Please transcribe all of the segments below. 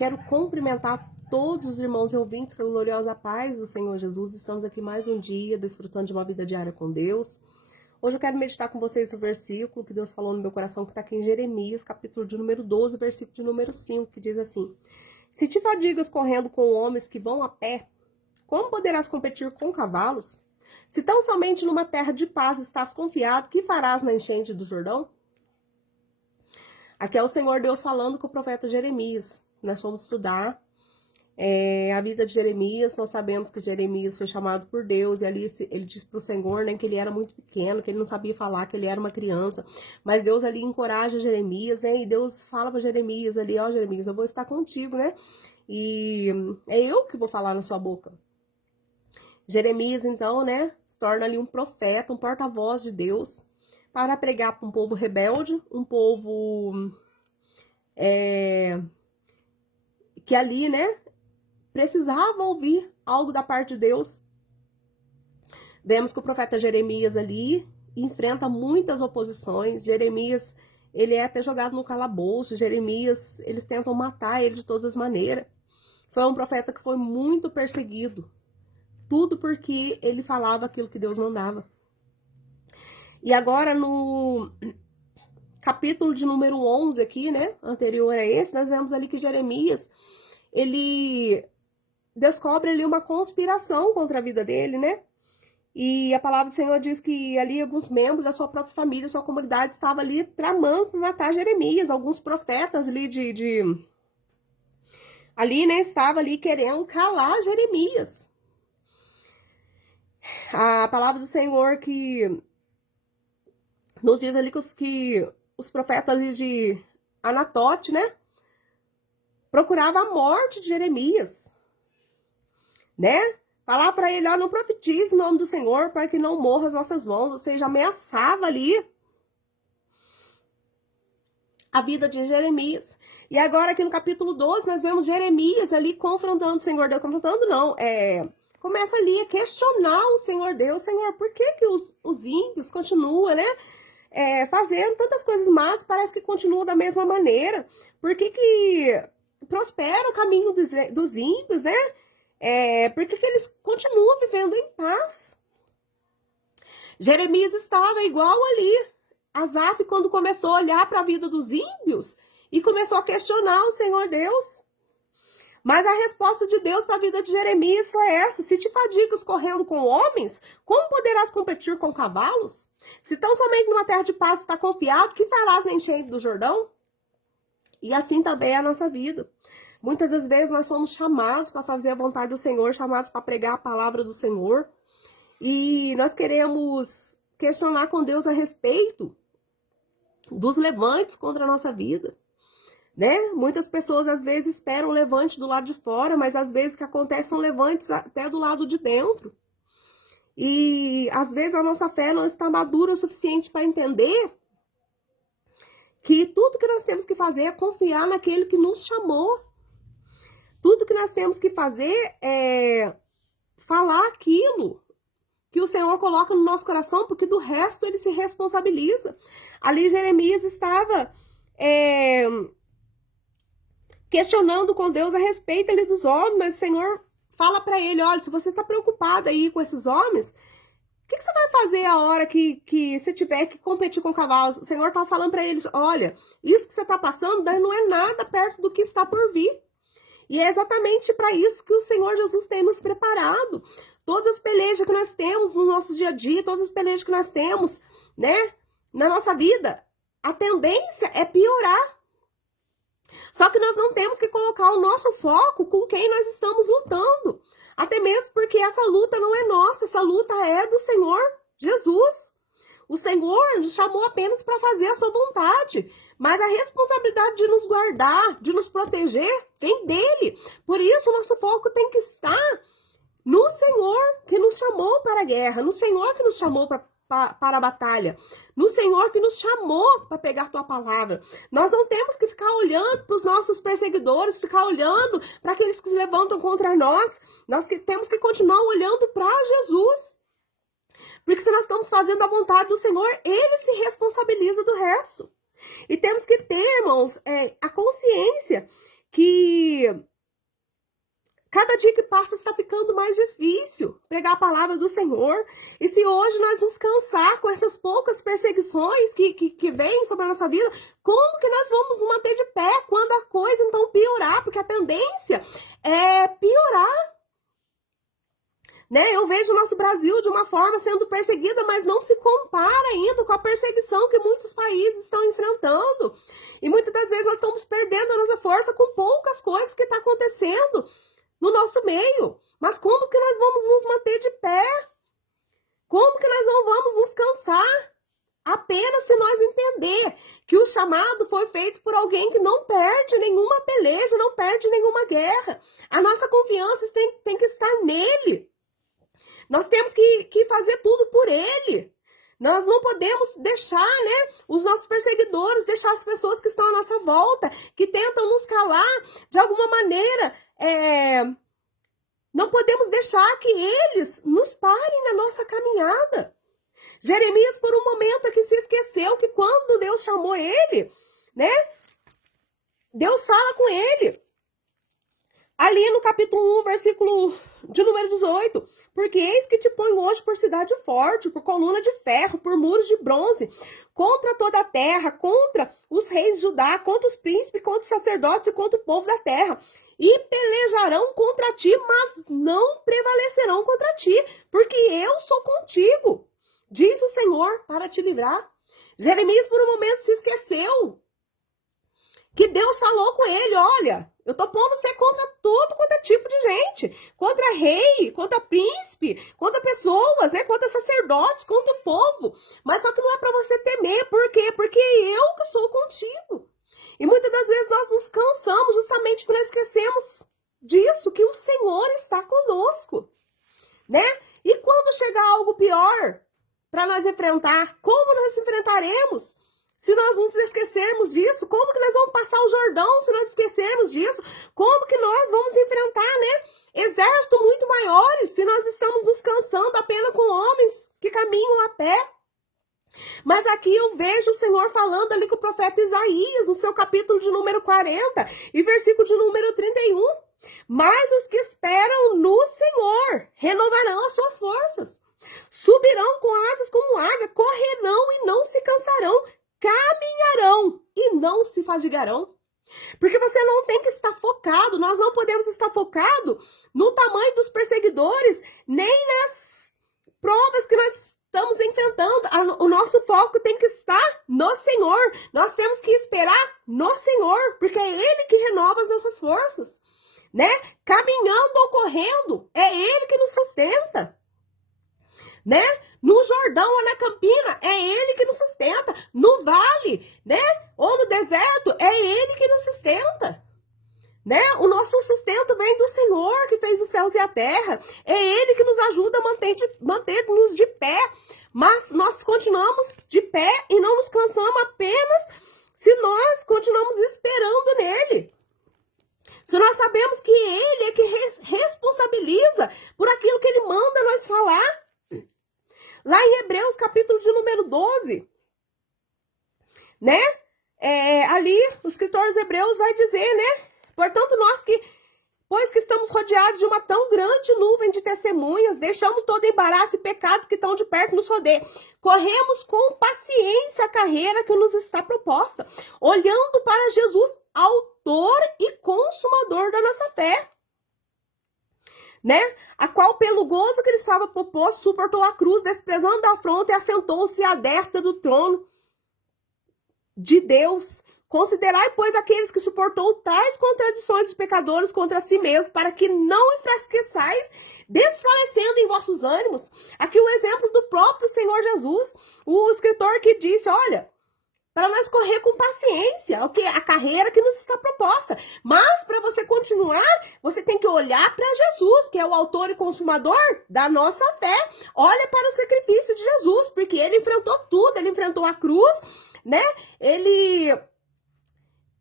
Quero cumprimentar todos os irmãos e ouvintes com a gloriosa paz do Senhor Jesus. Estamos aqui mais um dia, desfrutando de uma vida diária com Deus. Hoje eu quero meditar com vocês o versículo que Deus falou no meu coração, que está aqui em Jeremias, capítulo de número 12, versículo de número 5, que diz assim: Se te fadigas correndo com homens que vão a pé, como poderás competir com cavalos? Se tão somente numa terra de paz estás confiado, que farás na enchente do Jordão? Aqui é o Senhor Deus falando com o profeta Jeremias. Nós vamos estudar a vida de Jeremias. Nós sabemos que Jeremias foi chamado por Deus, e ali ele disse para o Senhor, né, que ele era muito pequeno, que ele não sabia falar, que ele era uma criança. Mas Deus ali encoraja Jeremias, né, e Deus fala para Jeremias ali: ó, Jeremias, eu vou estar contigo, né, e é eu que vou falar na sua boca. Jeremias, então, né, se torna ali um profeta, um porta-voz de Deus, para pregar para um povo rebelde, um povo que ali, né, precisava ouvir algo da parte de Deus. Vemos que o profeta Jeremias ali enfrenta muitas oposições. Jeremias, ele é até jogado no calabouço. Jeremias, eles tentam matar ele de todas as maneiras. Foi um profeta que foi muito perseguido. Tudo porque ele falava aquilo que Deus mandava. E agora no capítulo de número 11 aqui, né, anterior a esse, nós vemos ali que Jeremias, ele descobre ali uma conspiração contra a vida dele, né? E a palavra do Senhor diz que ali alguns membros da sua própria família, sua comunidade, estava ali tramando para matar Jeremias. Alguns profetas ali ali, né, estava ali querendo calar Jeremias. A palavra do Senhor que nos diz ali que os profetas ali de Anatote, né, procuravam a morte de Jeremias, né? Falar para ele: ó, não profetize em nome do Senhor para que não morra as nossas mãos. Ou seja, ameaçava ali a vida de Jeremias. E agora aqui no capítulo 12 nós vemos Jeremias ali confrontando o Senhor Deus. Confrontando não, começa ali a questionar o Senhor Deus. Senhor, por que os ímpios continuam, né, fazendo tantas coisas más? Parece que continuam da mesma maneira. Por que prospera o caminho dos ímpios, né? Por que eles continuam vivendo em paz? Jeremias estava igual ali Asaf, quando começou a olhar para a vida dos ímpios e começou a questionar o Senhor Deus. Mas a resposta de Deus para a vida de Jeremias foi essa: se te fadigas correndo com homens, como poderás competir com cavalos? Se tão somente numa terra de paz está confiado, que farás na enchente do Jordão? E assim também é a nossa vida. Muitas das vezes nós somos chamados para fazer a vontade do Senhor, chamados para pregar a palavra do Senhor. E nós queremos questionar com Deus a respeito dos levantes contra a nossa vida, né? Muitas pessoas às vezes esperam o levante do lado de fora, mas às vezes que acontecem levantes até do lado de dentro. E às vezes a nossa fé não está madura o suficiente para entender que tudo que nós temos que fazer é confiar naquele que nos chamou. Tudo que nós temos que fazer é falar aquilo que o Senhor coloca no nosso coração, porque do resto ele se responsabiliza. Ali Jeremias estava questionando com Deus a respeito ali dos homens, mas o Senhor fala para ele: olha, se você está preocupado aí com esses homens, o que você vai fazer a hora que você tiver que competir com cavalos? O Senhor está falando para eles: olha, isso que você está passando não é nada perto do que está por vir. E é exatamente para isso que o Senhor Jesus tem nos preparado. Todas as pelejas que nós temos no nosso dia a dia, todas as pelejas que nós temos, né, na nossa vida, a tendência é piorar. Só que nós não temos que colocar o nosso foco com quem nós estamos lutando. Até mesmo porque essa luta não é nossa, essa luta é do Senhor Jesus. O Senhor nos chamou apenas para fazer a sua vontade, mas a responsabilidade de nos guardar, de nos proteger, vem dele. Por isso, o nosso foco tem que estar no Senhor que nos chamou para a guerra, no Senhor que nos chamou para a batalha, no Senhor que nos chamou para pegar tua palavra. Nós não temos que ficar olhando para os nossos perseguidores, ficar olhando para aqueles que se levantam contra nós. Nós temos que continuar olhando para Jesus. Porque se nós estamos fazendo a vontade do Senhor, ele se responsabiliza do resto. E temos que ter, irmãos, a consciência que cada dia que passa está ficando mais difícil pregar a palavra do Senhor. E se hoje nós nos cansar com essas poucas perseguições que vêm sobre a nossa vida, como que nós vamos nos manter de pé quando a coisa então piorar? Porque a tendência é piorar. Né? Eu vejo o nosso Brasil de uma forma sendo perseguida, mas não se compara ainda com a perseguição que muitos países estão enfrentando. E muitas das vezes nós estamos perdendo a nossa força com poucas coisas que estão acontecendo no nosso meio. Mas como que nós vamos nos manter de pé? Como que nós não vamos nos cansar? Apenas se nós entender que o chamado foi feito por alguém que não perde nenhuma peleja, não perde nenhuma guerra. A nossa confiança tem que estar nele. Nós temos que fazer tudo por ele. Nós não podemos deixar, né, os nossos perseguidores, deixar as pessoas que estão à nossa volta, que tentam nos calar de alguma maneira. Não podemos deixar que eles nos parem na nossa caminhada. Jeremias, por um momento, aqui se esqueceu que quando Deus chamou ele, né, Deus fala com ele. Ali no capítulo 1, versículo de número 18. Porque eis que te ponho hoje por cidade forte, por coluna de ferro, por muros de bronze, contra toda a terra, contra os reis de Judá, contra os príncipes, contra os sacerdotes e contra o povo da terra. E pelejarão contra ti, mas não prevalecerão contra ti, porque eu sou contigo, diz o Senhor, para te livrar. Jeremias, por um momento, se esqueceu que Deus falou com ele, olha, eu tô pondo você contra todo quanto é tipo de gente, contra rei, contra príncipe, contra pessoas, né, contra sacerdotes, contra o povo, mas só que não é para você temer, por quê? Porque eu que sou contigo. E muitas das vezes nós nos cansamos justamente porque nós esquecemos disso, que o Senhor está conosco, né? E quando chegar algo pior para nós enfrentar, como nós enfrentaremos? Se nós nos esquecermos disso, como que nós vamos passar o Jordão se nós esquecermos disso? Como que nós vamos enfrentar, né, exércitos muito maiores se nós estamos nos cansando apenas com homens que caminham a pé? Mas aqui eu vejo o Senhor falando ali com o profeta Isaías, no seu capítulo de número 40 e versículo de número 31. Mas os que esperam no Senhor renovarão as suas forças. Subirão com asas como águia, correrão e não se cansarão. Caminharão e não se fadigarão. Porque você não tem que estar focado, nós não podemos estar focado no tamanho dos perseguidores, nem nas provas que nós estamos enfrentando. O nosso foco tem que estar no Senhor. Nós temos que esperar no Senhor, porque é Ele que renova as nossas forças, né? Caminhando ou correndo, é Ele que nos sustenta. Né? No Jordão ou na Campina, é Ele que nos sustenta. No vale, né? Ou no deserto, é Ele que nos sustenta. Né? O nosso sustento vem do Senhor, que fez os céus e a terra. É Ele que nos ajuda a manter-nos de pé. Mas nós continuamos de pé e não nos cansamos apenas se nós continuamos esperando nele. Se nós sabemos que Ele é que responsabiliza por aquilo que Ele manda nós falar. Lá em Hebreus, capítulo de número 12, né? Ali, o escritor dos Hebreus vai dizer, né? Portanto, pois que estamos rodeados de uma tão grande nuvem de testemunhas, deixamos todo embaraço e pecado que tão de perto nos rodeia. Corremos com paciência a carreira que nos está proposta, olhando para Jesus, autor e consumador da nossa fé. Né? A qual, pelo gozo que lhe estava proposto, suportou a cruz, desprezando a afronta e assentou-se à destra do trono de Deus. Considerai, pois, aqueles que suportou tais contradições dos pecadores contra si mesmos, para que não enfraqueçais, desfalecendo em vossos ânimos. Aqui o exemplo do próprio Senhor Jesus, o escritor que disse, olha, para nós correr com paciência, a carreira que nos está proposta. Mas para você continuar, você tem que olhar para Jesus, que é o autor e consumador da nossa fé. Olha para o sacrifício de Jesus, porque ele enfrentou tudo, ele enfrentou a cruz, né? Ele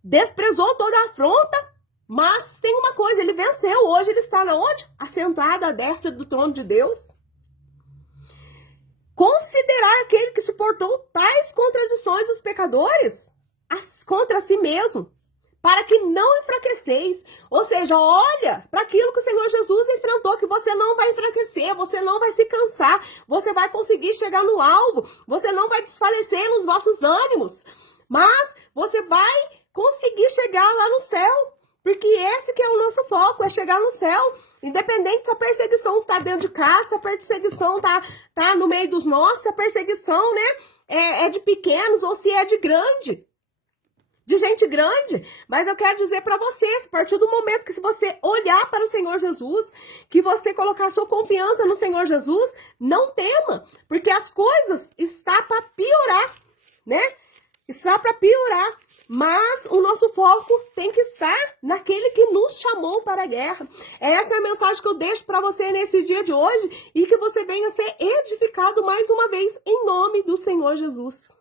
desprezou toda a afronta, mas tem uma coisa, ele venceu. Hoje ele está onde? Assentado à destra do trono de Deus. Considerar aquele que suportou tais contradições dos pecadores contra si mesmo, para que não enfraqueceis. Ou seja, olha para aquilo que o Senhor Jesus enfrentou, que você não vai enfraquecer, você não vai se cansar, você vai conseguir chegar no alvo, você não vai desfalecer nos vossos ânimos, mas você vai conseguir chegar lá no céu, porque esse que é o nosso foco, é chegar no céu, independente se a perseguição está dentro de casa, se a perseguição tá no meio dos nossos, se a perseguição, né, é de pequenos ou se é de grande. De gente grande, mas eu quero dizer para vocês, a partir do momento que se você olhar para o Senhor Jesus, que você colocar sua confiança no Senhor Jesus, não tema, porque as coisas estão para piorar, né? Está para piorar, mas o nosso foco tem que estar naquele que nos chamou para a guerra. Essa é a mensagem que eu deixo para você nesse dia de hoje e que você venha ser edificado mais uma vez em nome do Senhor Jesus.